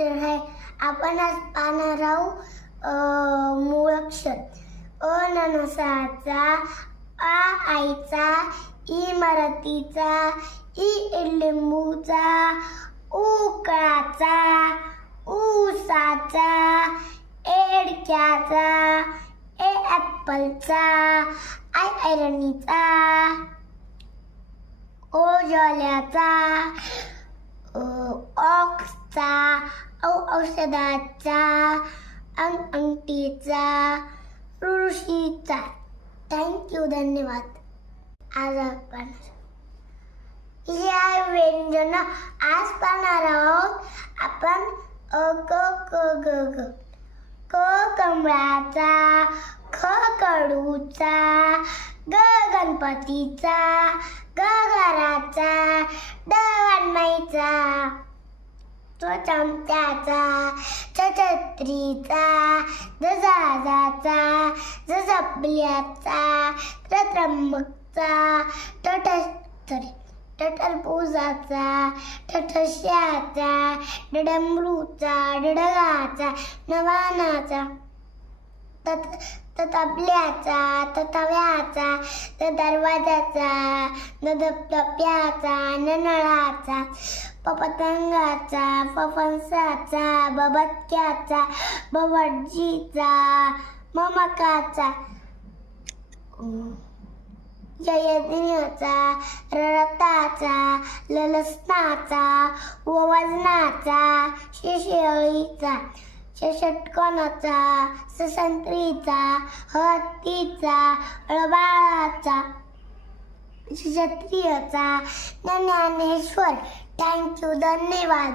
अक्षर आहे. आपण आज पाहणार आहोत मूळ अक्षर. अ नणसाचा, आ आईचा, ई मराठीचा, ई लिंबूचा, उ उकळाचा, ऊसाचा, एडक्याचा, ए ॲपलचा, आय ऐरणीचा, ओ ज्वाल्याचा, ऑक्सचा, औषधाचा, अंगठीचा, ऋषीचा. थँक्यू, धन्यवाद. आज आपण या व्यंजन आज पाहणार आहोत आपण. क क ग ग. क कमळाचा, ख कडूचा, ग गणपतीचा, ग घराचा, ड वानमाईचा, च चमच्याचा, च छत्रीचा, ज जहाजाचा, ज झबल्याचा, त्र त्र्यंबकचा, टरबुजाचा, ठठश्याचा, डमरूचा, डगाचा, नवानाचा, तबल्याचा, तव्याचा, दरवाजाचा, धबधब्याचा, नळाचा, पतंगाचा, फणसाचा, बबक्याचा, भटजीचा, ममकाचा, जयज्ञाचा, रताचा, लसणाचा, वजनाचा, शेळीचा, षटकोनाचा, संत्रीचा, हत्तीचा, अळबाळाचा, क्षत्रियचा, ज्ञानेश्वर. थँक्यू, धन्यवाद.